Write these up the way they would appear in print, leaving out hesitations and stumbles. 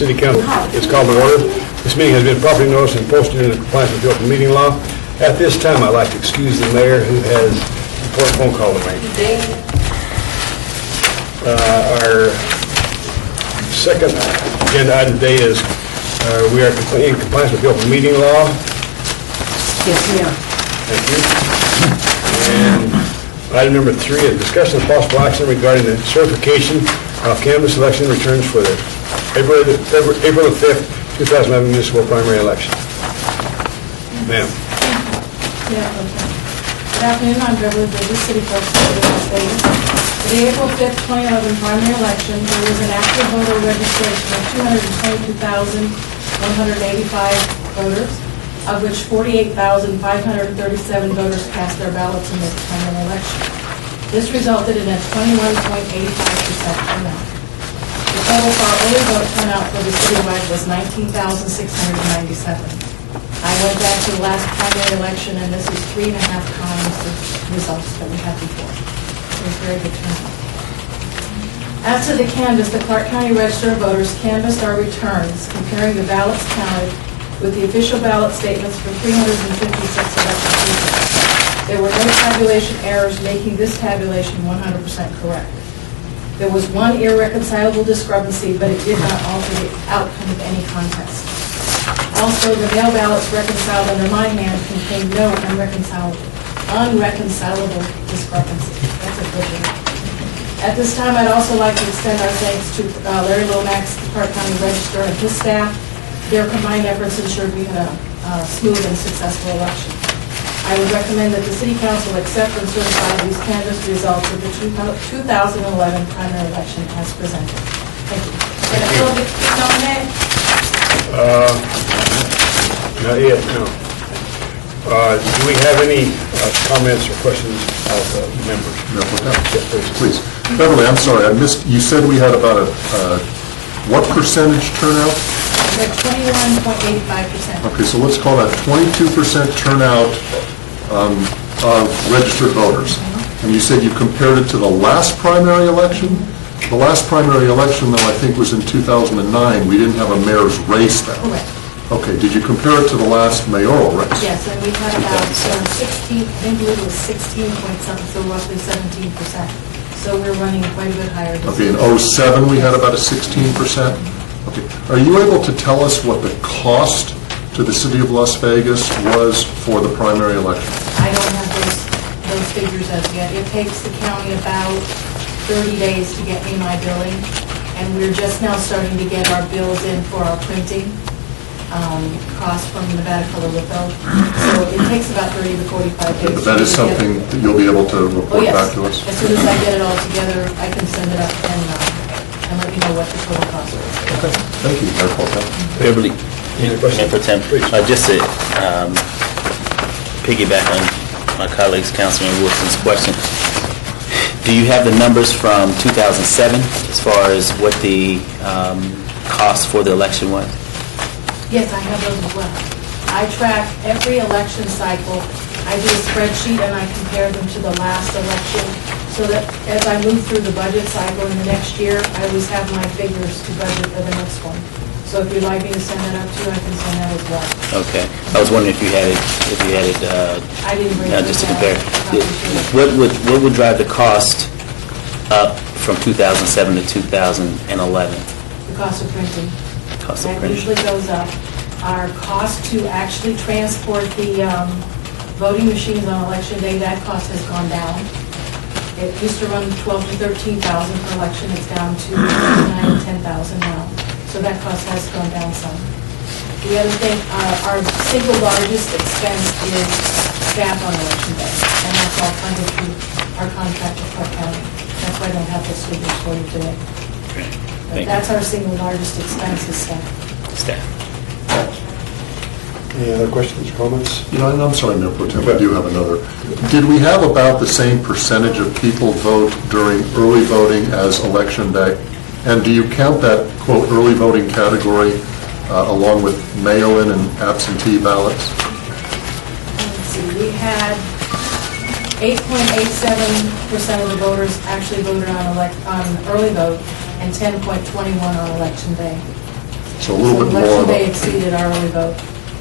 City Council is called to order. This meeting has been properly noticed and posted in compliance with the open meeting law. At this time, I'd like to excuse the mayor who has an important phone call to make. Our second agenda item today is we are in compliance with the open meeting law. Yes, we are. Thank you. And item number 3 is discussion of possible action regarding the certification of canvass election returns for the April the 5th, 2011 municipal primary election. Ma'am. Yeah, okay. Good afternoon, I'm Beverly Bridges, City Clerk, City of Las Vegas. For the April 5th, 2011 primary election, there was an active voter registration of 222,185 voters, of which 48,537 voters cast their ballots in this primary election. This resulted in a 21.85% turnout. The total for our early vote turnout for the citywide was 19,697. I went back to the last primary election, and this is 3.5 times the results that we had before. It was very good turnout. As to the canvass, the Clark County Register of Voters canvassed our returns, comparing the ballots counted with the official ballot statements for 356 election precincts. There were no tabulation errors, making this tabulation 100% correct. There was one irreconcilable discrepancy, but it did not alter the outcome of any contest. Also, the mail ballots reconciled under my hand contained no unreconcilable discrepancy. That's a good one. At this time, I'd also like to extend our thanks to Larry Lomax, the Clark County Register, and his staff. Their combined efforts ensured we had a smooth and successful election. I would recommend that the City Council accept and certify these canvass results of the 2011 primary election as presented. Thank you. Not yet, no. Do we have any comments or questions of members? No, Yes, please. Beverly, I'm sorry, I missed, you said we had about what percentage turnout? We're at 21.85%. Okay, so let's call that 22% turnout of registered voters. And you said you compared it to the last primary election? The last primary election, though, I think was in 2009. We didn't have a mayor's race then. Correct. Okay, did you compare it to the last mayoral race? Yes, and we've had about 16, I think it was 16 point something, so roughly 17%. So we're running quite a bit higher. Okay, in '07, we had about a 16%. Okay, are you able to tell us what the cost to the city of Las Vegas was for the primary election? I don't have those figures as yet. It takes the county about 30 days to get me my billing, and we're just now starting to get our bills in for our printing cost from Nevada Color Litho. So it takes about 30 to 45 days. But that is something that you'll be able to report back to us? As soon as I get it all together, I can send it up and let you know what the total cost is. Okay, thank you, Mayor Polk. Beverly, any questions? Mayor Pro Tem, Please. just to piggyback on my colleague's Councilman Wilson's question, do you have the numbers from 2007 as far as what the cost for the election was? Yes, I have those as well. I track every election cycle. I do a spreadsheet and I compare them to the last election so that as I move through the budget cycle in the next year, I always have my figures to budget for the next one. So if you'd like me to send that up to you, I can send that as well. Okay, I was wondering if you had it. I didn't bring it Just to down. compare. What would drive the cost up from 2007 to 2011? The cost of printing. Cost of That printing. usually goes up. Our cost to actually transport the voting machines on election day, that cost has gone down. It used to run 12 to 13,000 per election. It's down to 9 to 10,000 now. So that cost has gone down some. The other thing, our single largest expense is staff on election day, and that's all funded through our contract with Clark County. That's why I don't have those figures for you today. But Thank that's our single largest expense is staff. Staff. Any other questions, comments? You know, and I'm sorry, Mayor Pro Tem, I do have another. Did we have about the same percentage of people vote during early voting as election day? And do you count that, quote, early voting category along with mail-in and absentee ballots? Let's see, we had 8.87% of the voters actually voted on early vote and 10.21 on election day. So a little bit more Election of day a, exceeded our early vote.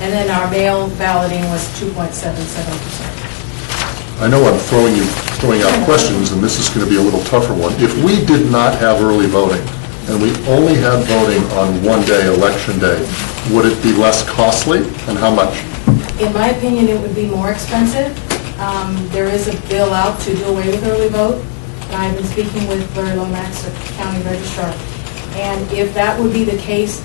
And then our mail balloting was 2.77%. I know I'm throwing out questions, and this is going to be a little tougher one. If we did not have early voting, and we only had voting on one day, Election Day, would it be less costly, and how much? In my opinion, it would be more expensive. There is a bill out to do away with early vote. I've been speaking with Larry Lomax, the county registrar. And if that would be the case,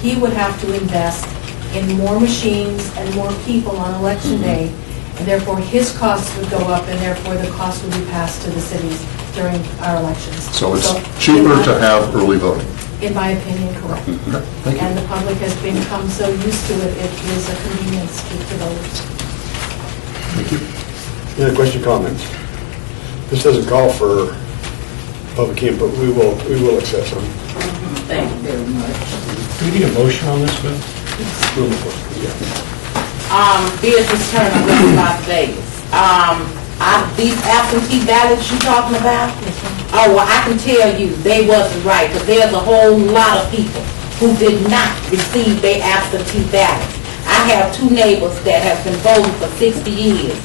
he would have to invest in more machines and more people on election day, and therefore his costs would go up, and therefore the cost would be passed to the cities during our elections. So it's cheaper to have early voting? In my opinion, correct. Okay, thank you. And the public has become so used to it, it is a convenience to voters. Thank you. Any other question, comments? This doesn't call for public input. We will accept some. Thank you very much. Do we need a motion on this, Bill? Beatrice Turner with Las Vegas. These absentee ballots you talking about? Oh, well, I can tell you, they wasn't right, because there's a whole lot of people who did not receive their absentee ballots. I have two neighbors that have been voting for 60 years.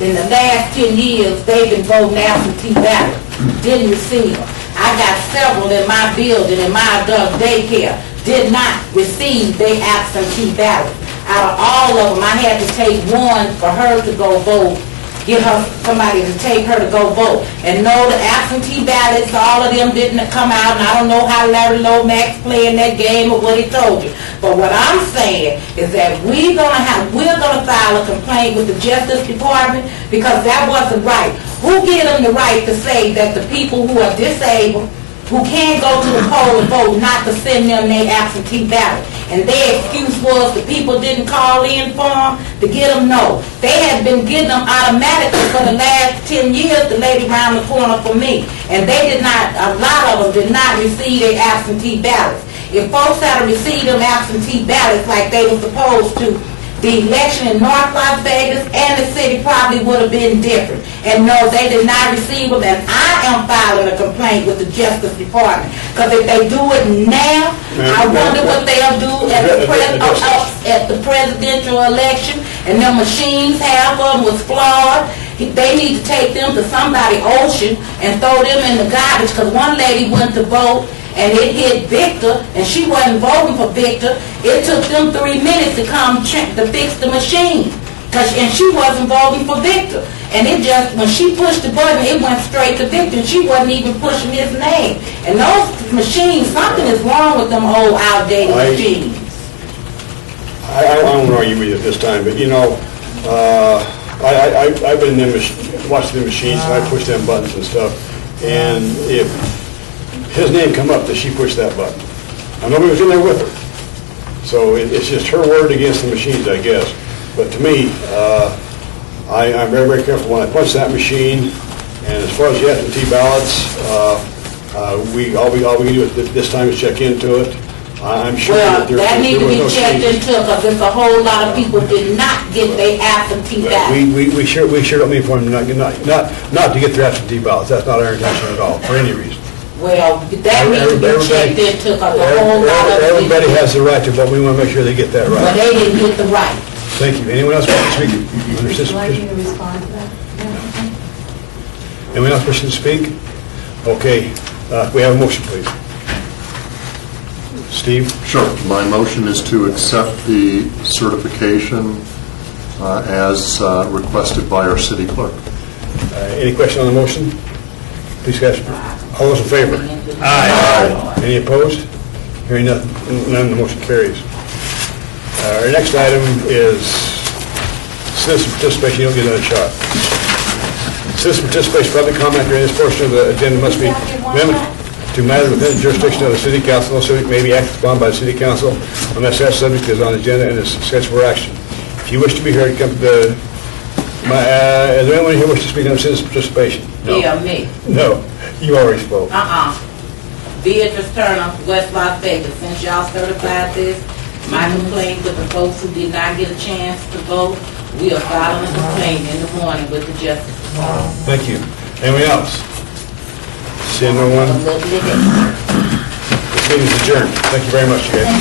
In the last 10 years, they've been voting absentee ballots, didn't receive them. I got several in my building, in my adult daycare, did not receive their absentee ballots. Out of all of them, I had to take one for her to go vote, get her somebody to take her to go vote. And no, the absentee ballots, all of them didn't come out, and I don't know how Larry Lomax playing that game or what he told you. But what I'm saying is that we're gonna file a complaint with the Justice Department, because that wasn't right. Who gave them the right to say that the people who are disabled, who can't go to the poll and vote, not to send them their absentee ballot? And their excuse was the people didn't call in for them to get them. No. They had been getting them automatically for the last 10 years, the lady around the corner from me. And they did not, a lot of them did not receive their absentee ballots. If folks had received them absentee ballots like they were supposed to, the election in North Las Vegas and the city probably would have been different. And no, they did not receive them, and I am filing a complaint with the Justice Department. Because if they do it now, I wonder what they'll do at the presidential election. And their machines, half of them was flawed. They need to take them to somebody ocean and throw them in the garbage, because one lady went to vote and it hit Victor, and she wasn't voting for Victor. It took them 3 minutes to come to fix the machine, and she wasn't voting for Victor. And it just, when she pushed the button, it went straight to Victor, and she wasn't even pushing his name. And those machines, something is wrong with them old outdated machines. I don't want to argue with you at this time, but you know, I've been in watching the machines, and I push them buttons and stuff, and if his name come up that she pushed that button, and nobody was in there with her. So it's just her word against the machines, I guess. But to me, I'm very, very careful when I punch that machine. And as far as the absentee ballots, all we can do at this time is check into it. I'm sure Well, that that needs to be was no checked changes. into, because there's a whole lot of people did not get their absentee ballots. We sure don't mean for them not to get their absentee ballots. That's not our intention at all, for any reason. Well, that needs to be checked into, because a whole lot of people. Everybody has the right to vote. We want to make sure they get that But right. they didn't get the right. Thank you. Anyone else want to speak? Would you like me to respond to that? Yeah. Anyone else wishing to speak? Okay, we have a motion, please. Steve? Sure. My motion is to accept the certification as requested by our city clerk. Any question on the motion? Please cast your, all those in favor? Aye. Any opposed? Hearing none, the motion carries. Our next item is citizen participation. You don't get another shot. Citizen participation, public comment during this portion of the agenda must be limited to matters within the jurisdiction of the city council. No subject may be acted upon by the city council unless that subject is on the agenda and is scheduled for action. If you wish to be heard, come to the, is there anyone here wish to speak on citizen participation? No. Yeah, me. No, you already spoke. Beatrice Turner, West Las Vegas. Since y'all certified this, my complaint with the folks who did not get a chance to vote, we are filing a complaint in the morning with the Justice Department. Thank you. Anyone else? Seeing no one, A little bit extra. this meeting is adjourned. Thank you very much, you guys.